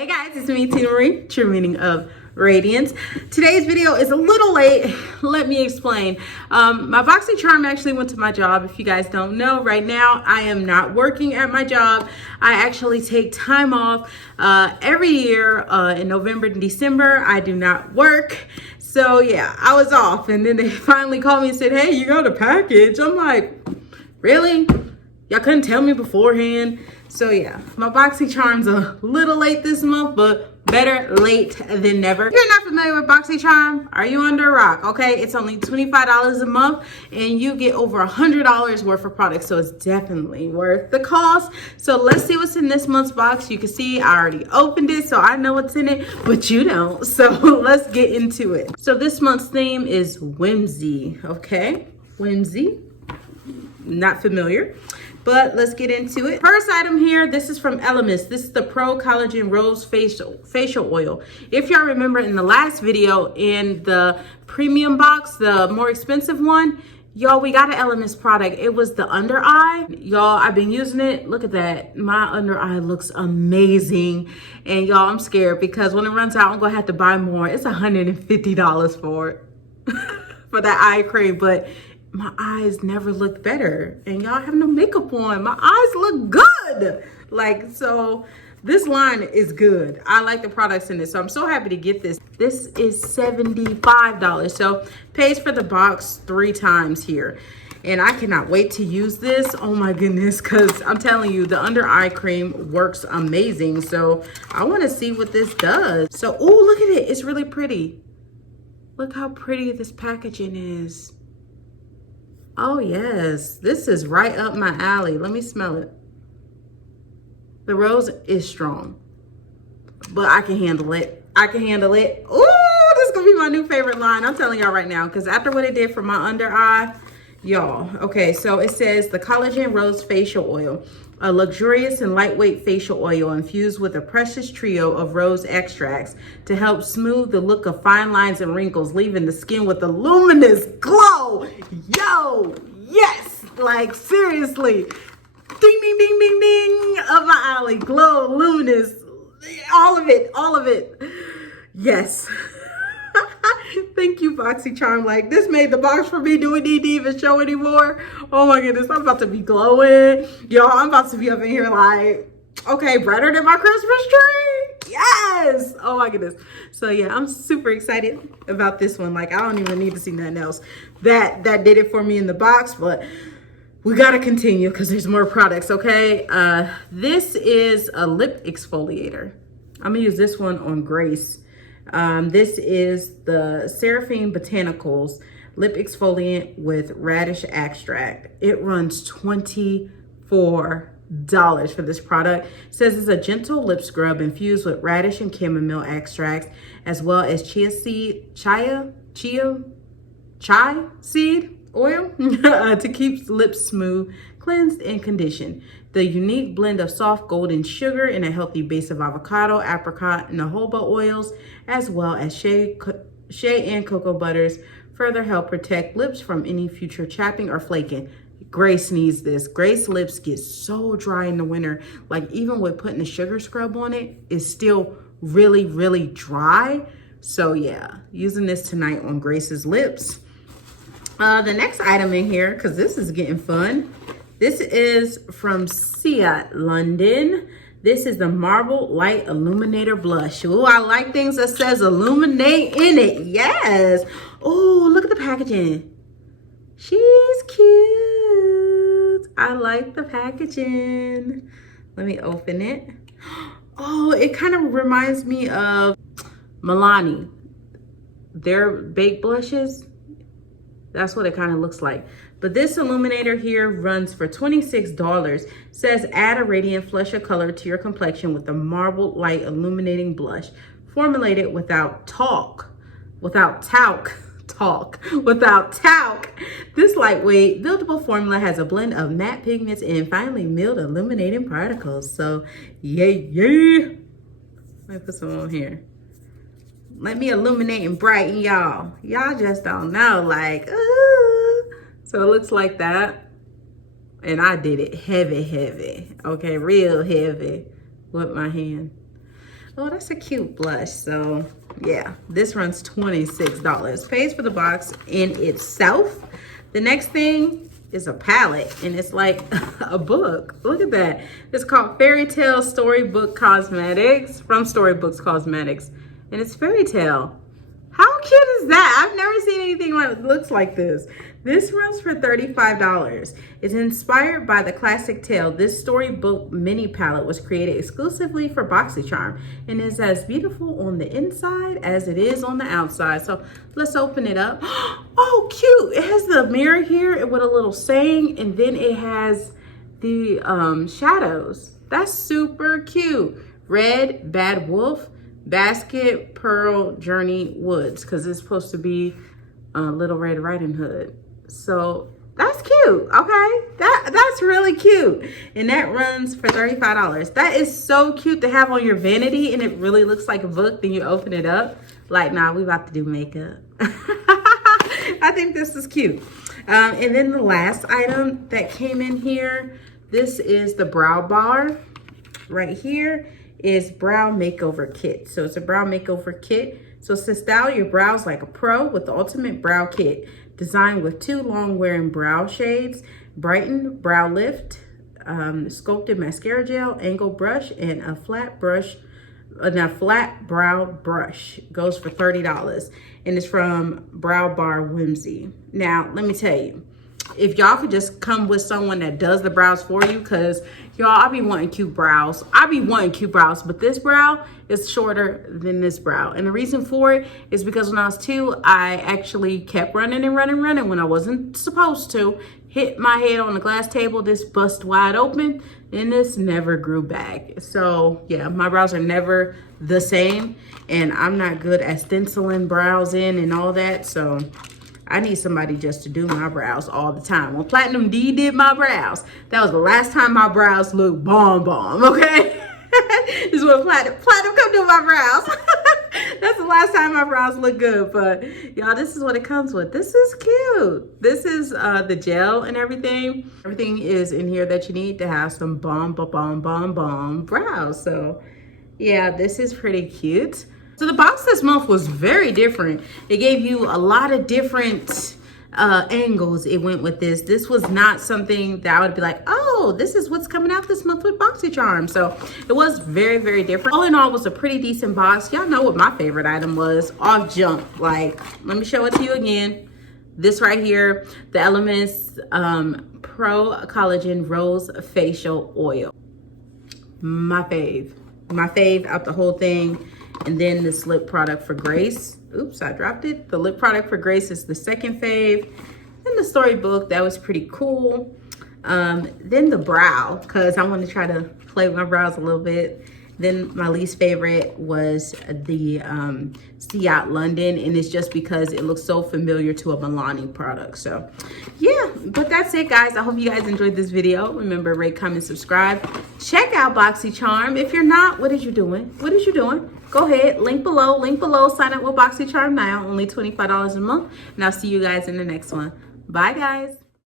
Hey guys, it's me, Tina Marie, true meaning of radiance. Today's video is a little late. Let me explain. My Boxycharm actually went to my job. If you guys don't know, right now I am not working at my job. I actually take time off every year in November and December. I do not work. So yeah, I was off, and then they finally called me and said, hey, you got a package. I'm like, really? Y'all couldn't tell me beforehand? So yeah, my Boxycharm's a little late this month, but better late than never. If you're not familiar with Boxycharm, are you under a rock? Okay, it's only $25 a month and you get over $100 worth of products. So it's definitely worth the cost. So let's see what's in this month's box. You can see I already opened it, so I know what's in it, but you don't. So let's get into it. So this month's theme is whimsy, okay? Whimsy, not familiar. But let's get into it. First item here, this is from Elemis. This is the Pro Collagen Rose Facial Oil. If y'all remember in the last video, in the premium box, the more expensive one, y'all, we got an Elemis product. It was the under eye. Y'all, I've been using it. Look at that. My under eye looks amazing. And y'all, I'm scared because when it runs out, I'm going to have to buy more. It's $150 for it, for that eye cream. But my eyes never looked better, and y'all have no makeup on. My eyes look good. Like, so this line is good. I like the products in it, so I'm so happy to get this. This is $75, so pays for the box 3 times here. And I cannot wait to use this. Oh my goodness, because I'm telling you, the under eye cream works amazing. So I want to see what this does. So, oh, look at it. It's really pretty. Look how pretty this packaging is. Oh yes, this is right up my alley. Let me smell it. The rose is strong, but I can handle it. I can handle it. Oh, this is gonna be my new favorite line. I'm telling y'all right now, because after what it did for my under eye, y'all. Okay, so it says the Collagen Rose Facial Oil, a luxurious and lightweight facial oil infused with a precious trio of rose extracts to help smooth the look of fine lines and wrinkles, leaving the skin with a luminous glow. Yo, yes, like seriously. Ding, ding, ding, ding, ding, up my alley. Glow, luminous, all of it, all of it. Yes. Thank you, Boxycharm. Like, this made the box for me. Do we need to even show anymore? Oh my goodness, I'm about to be glowing. Y'all, I'm about to be up in here like, okay, brighter than my Christmas tree. Yes. Oh my goodness. So yeah, I'm super excited about this one. Like, I don't even need to see nothing else. That did it for me in the box, but we gotta continue because there's more products, okay? This is a lip exfoliator. I'm gonna use this one on Grace. This is the Seraphine Botanicals lip exfoliant with radish extract. It runs $24 for this product. It says it's a gentle lip scrub infused with radish and chamomile extracts, as well as chia seed oil to keep lips smooth, cleansed, and conditioned. The unique blend of soft golden sugar and a healthy base of avocado, apricot, and jojoba oils, as well as shea and cocoa butters, further help protect lips from any future chapping or flaking. Grace needs this. Grace lips get so dry in the winter. Like, even with putting a sugar scrub on it, it's still really, really dry. So yeah, using this tonight on Grace's lips. The next item in here, because this is getting fun. This is from Seat London. This is the Marble Light Illuminator Blush. Oh, I like things that says illuminate in it. Yes. Oh, look at the packaging. She's cute. I like the packaging. Let me open it. Oh, it kind of reminds me of Milani. Their baked blushes. That's what it kind of looks like. But this illuminator here runs for $26. Says add a radiant flush of color to your complexion with the Marble Light Illuminating Blush. Formulated without talc. This lightweight, buildable formula has a blend of matte pigments and finely milled illuminating particles. So, yeah. Let me put some on here. Let me illuminate and brighten y'all. Y'all just don't know, like, ooh. So it looks like that. And I did it heavy, okay, real heavy with my hand. Oh, that's a cute blush. So yeah, this runs $26. Pays for the box in itself. The next thing is a palette, and it's like a book. Look at that. It's called Fairy Tale Storybook Cosmetics from Storybooks Cosmetics, and it's fairy tale. How cute is that? I've never seen anything that looks like this. This runs for $35. It's inspired by the classic tale. This storybook mini palette was created exclusively for Boxycharm and is as beautiful on the inside as it is on the outside. So let's open it up. Oh, cute. It has the mirror here with a little saying, and then it has the shadows. That's super cute. Red, Bad Wolf, Basket, Pearl, Journey, Woods, because it's supposed to be Little Red Riding Hood. So that's cute. Okay, that's really cute, and that runs for $35. That is so cute to have on your vanity, and it really looks like a book. Then you open it up like, nah, we about to do makeup. I think this is cute. And then the last item that came in here, this is the brow bar. Right here is brow makeover kit. So it's a brow makeover kit. So it's to style your brows like a pro with the ultimate brow kit, designed with 2 long wearing brow shades, brighten, brow lift, sculpted mascara gel, angle brush, and a flat brush, a flat brow brush. Goes for $30, and it's from Brow Bar Whimsy. Now, let me tell you, if y'all could just come with someone that does the brows for you, because y'all, I be wanting cute brows. But this brow is shorter than this brow. And the reason for it is because when I was 2, I actually kept running when I wasn't supposed to. Hit my head on the glass table, this bust wide open, and this never grew back. So yeah, my brows are never the same, and I'm not good at stenciling brows in and all that. So I need somebody just to do my brows all the time. When Platinum D did my brows, that was the last time my brows looked bomb, okay? This is when Platinum come do my brows. That's the last time my brows look good. But y'all, this is what it comes with. This is cute. This is the gel and everything. Everything is in here that you need to have some bomb brows. So yeah, this is pretty cute. So the box this month was very different. It gave you a lot of different angles. It went with this. This was not something that I would be like, oh, this is what's coming out this month with Boxycharm. So it was very, very different. All in all, it was a pretty decent box. Y'all know what my favorite item was off jump. Like, let me show it to you again. This right here, the Elements Pro Collagen Rose Facial Oil. My fave out the whole thing. And then this lip product for Grace. Oops, I dropped it. The lip product for Grace is the second fave. Then the storybook, that was pretty cool. Then the brow, because I want to try to play with my brows a little bit. Then my least favorite was the Siat London, and it's just because it looks so familiar to a Milani product. So yeah, but that's it, guys. I hope you guys enjoyed this video. Remember, rate, comment, subscribe. Check out Boxycharm. If you're not, what is you doing? Go ahead, link below, sign up with Boxycharm now, only $25 a month, and I'll see you guys in the next one. Bye, guys.